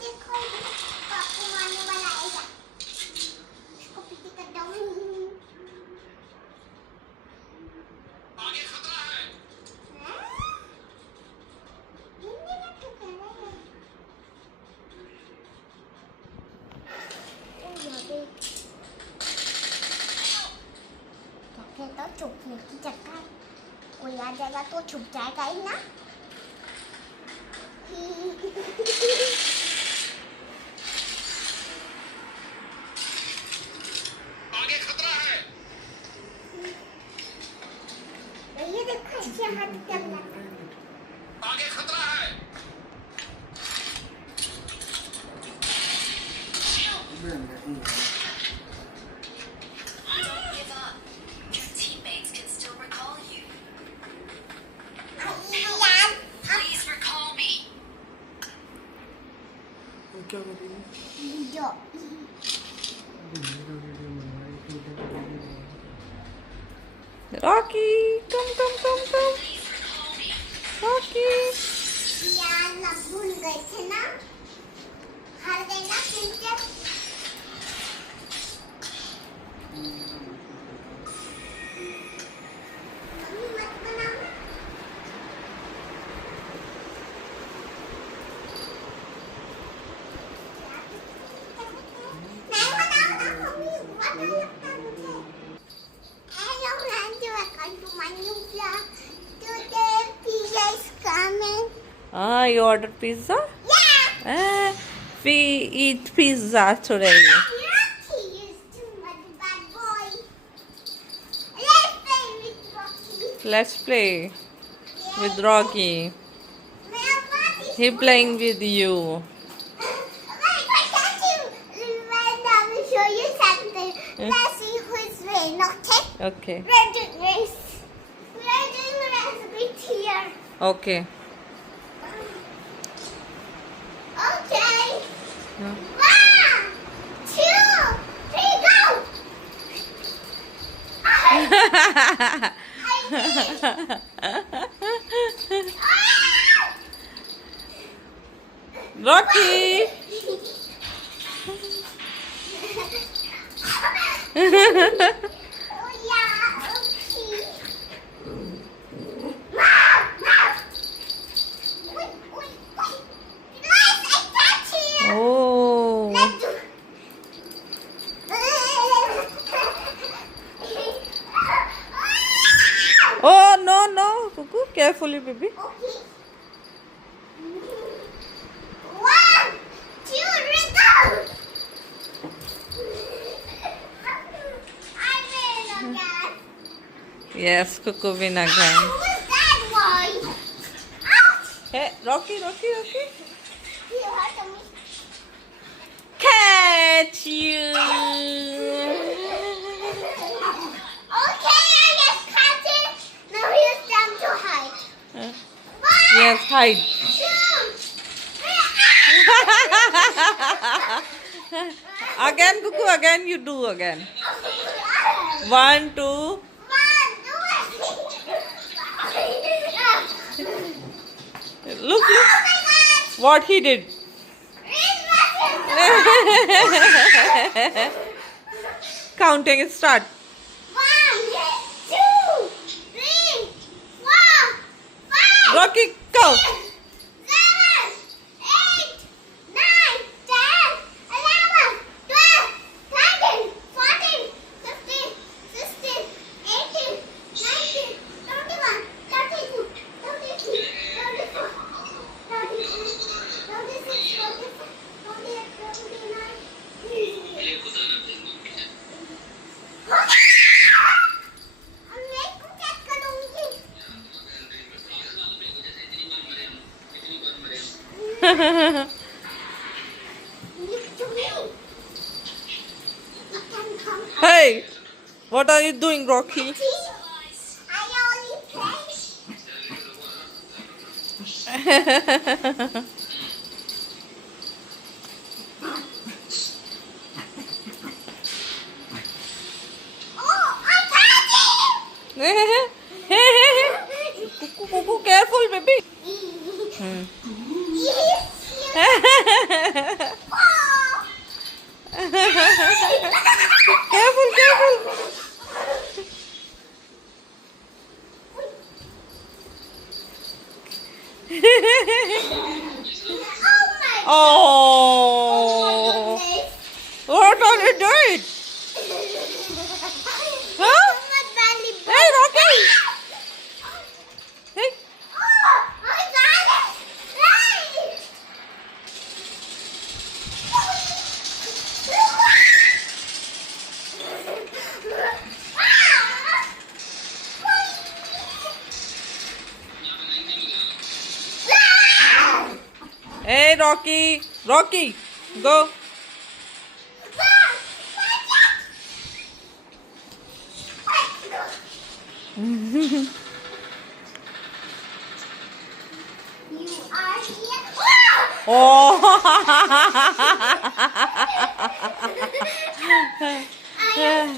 देखो पापू मारने वाला आएगा इसको पीछे कर दो आगे खतरा है हिंदी में क्यों कह रहे हैं ओ यार तो छुपने की जगह कोई आ जाएगा तो छुप जाएगा ही ना आगे खतरा है ये देखो इससे हाथ क्या लगा आगे खतरा है क्या कर रही है वीडियो Rocky, come. Rocky. यार ना भूल गए थे ना हार गए ना फिर मत बनाओ Hello, Randy. Welcome to my new vlog. Today, pizza is coming. Ah, you ordered pizza? Yeah. We eat pizza today. Rocky is too much bad boy. Let's play with Rocky. Let's play Yeah. with Rocky. My body. He playing with you. Wait, can't you? Right now, I will show you something. Let's see who's win, okay? Okay. We're doing race. We're doing race with here. Okay. Okay. Yeah. 1, 2, 3, go! Rocky. Oh yeah, okay. Wait. Guys, I catch you. Oh. Let's do. Oh no. Cuckoo, carefully, baby. Okay. 1, 2, 3, go! I win again. Yes, Cuckoo win Ah, again. who is that boy? Ouch! Hey, Rocky. You hurt me. Catch you. Okay, I just caught it. Now here's time to hide. Uh, 1, Yes, hide. 2, 3. Again, Cuckoo, again you do again. 1, 2. Look. What he did. Counting, start. 1, 2, 3, 4, 5. Rocky, go. 7, 8, 9, 10, 11, 12, 13, 14, 15, 16, 18, 19, 21, 22, 23, 24, 25, 26, 27, 28, 29, 30. मैं को क्या करूँगी? Look to me. You can come. Hey, what are you doing, Rocky? See? I only play. Oh, I got it! Cuckoo, careful, baby. Yes. Oh, what are you doing? Huh? Hey, Rocky! Hey, hey, Rocky! Rocky, go! You are here. Oh! I am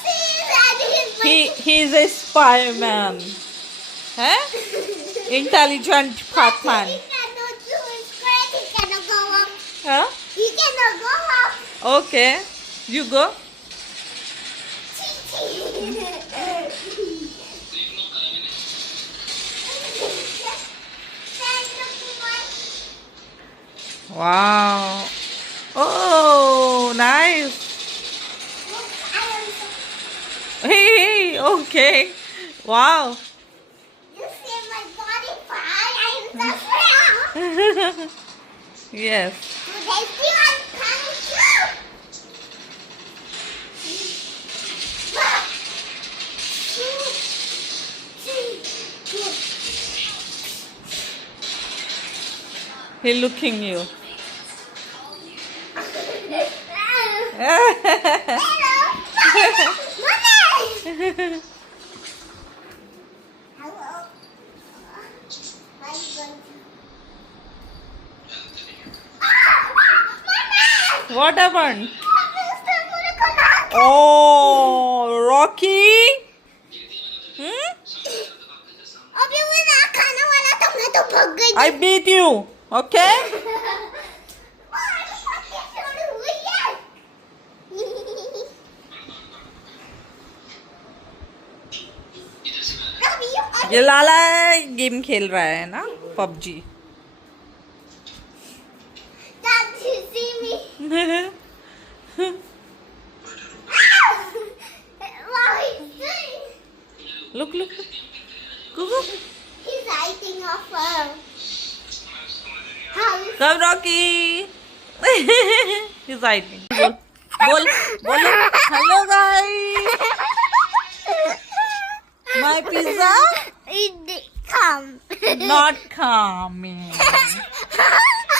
seeing that He's a spy man. Huh? Intelligent Pathman. He cannot do his great. He cannot go up. Huh? He cannot go up. Okay, you go. Wow. Oh, nice. Hey, okay. Wow. You see my body fine? I am so strong. Yes. Today feel I'm coming through. He looking you. Hello. Mommy. Hello. I'm going to. What happened? Mama! Oh, Rocky. Hmm? अभी मैं ना खाने वाला था मैं तो भाग गई I beat you. Okay? ये लाला गेम खेल रहा है ना PUBG. Look, look, look. Go. He's eating off her. How Come, Rocky. He's hiding. Bol. Hello, guys. My pizza it come? not coming.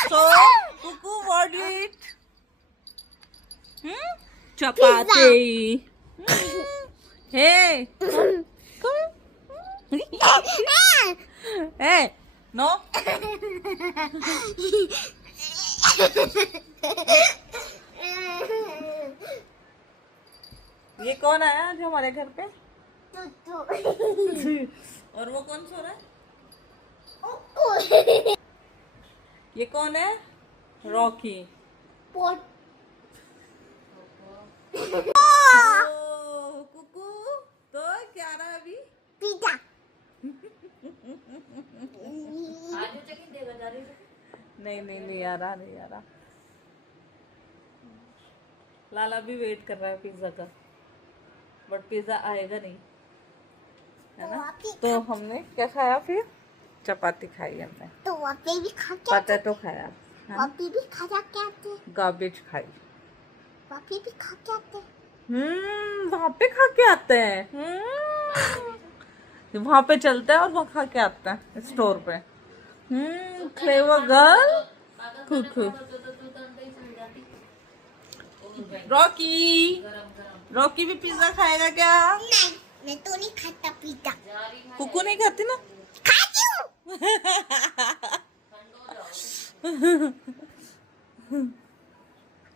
So, Cuckoo, what do you eat? Chapati. Hey. Come. Hey. No. ये कौन आया आज हमारे घर पे? और वो कौन सो रहा है? ये कौन है? रॉकी. Pot. कुकू तो क्या रहा है अभी? Pizza. नहीं आ रहा. लाला भी वेट कर रहा है पिज्जा का, बट पिज्जा आएगा नहीं, है ना? तो हमने क्या खाया फिर? चपाती खाई हमने, तो वहाँ पे भी खा के पटेटो खाया, वहाँ पे भी खा के आते गार्बेज खाई. वहाँ पे भी खा के आते वहाँ पे खा के आते हैं. वहाँ पे चलते हैं और वहाँ खा के आते हैं स्टोर पे. Clever girl. कुकू. रॉकी भी पिज्जा खाएगा क्या? नहीं मैं तो नहीं खाता पिज्जा. कुकू नहीं खाती ना? खाती हूँ.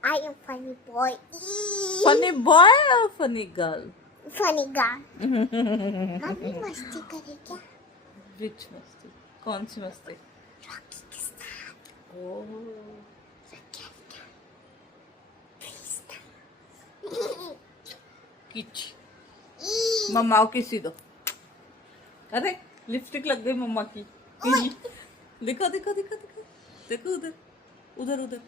I am funny boy. Funny boy और funny girl? Funny guy. Mummy मस्ती करे क्या? विच मस्ती? कौन सी मस्ती? रॉकी के साथ. ओह, किच. मम्मा को किसी दो. अरे लिपस्टिक लग गई मम्मा की. देखो उधर. उधर उधर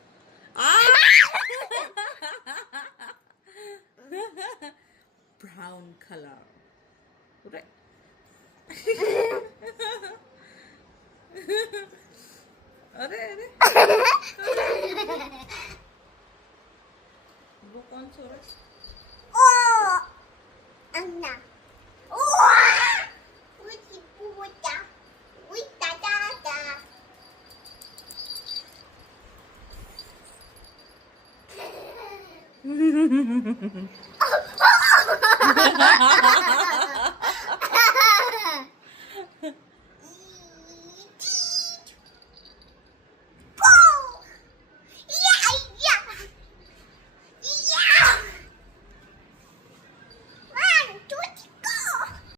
ब्राउन कलर अरे अरे वो कौन सो रहा है? Oh, Anna. Oh, Witty Puta. Wita da da.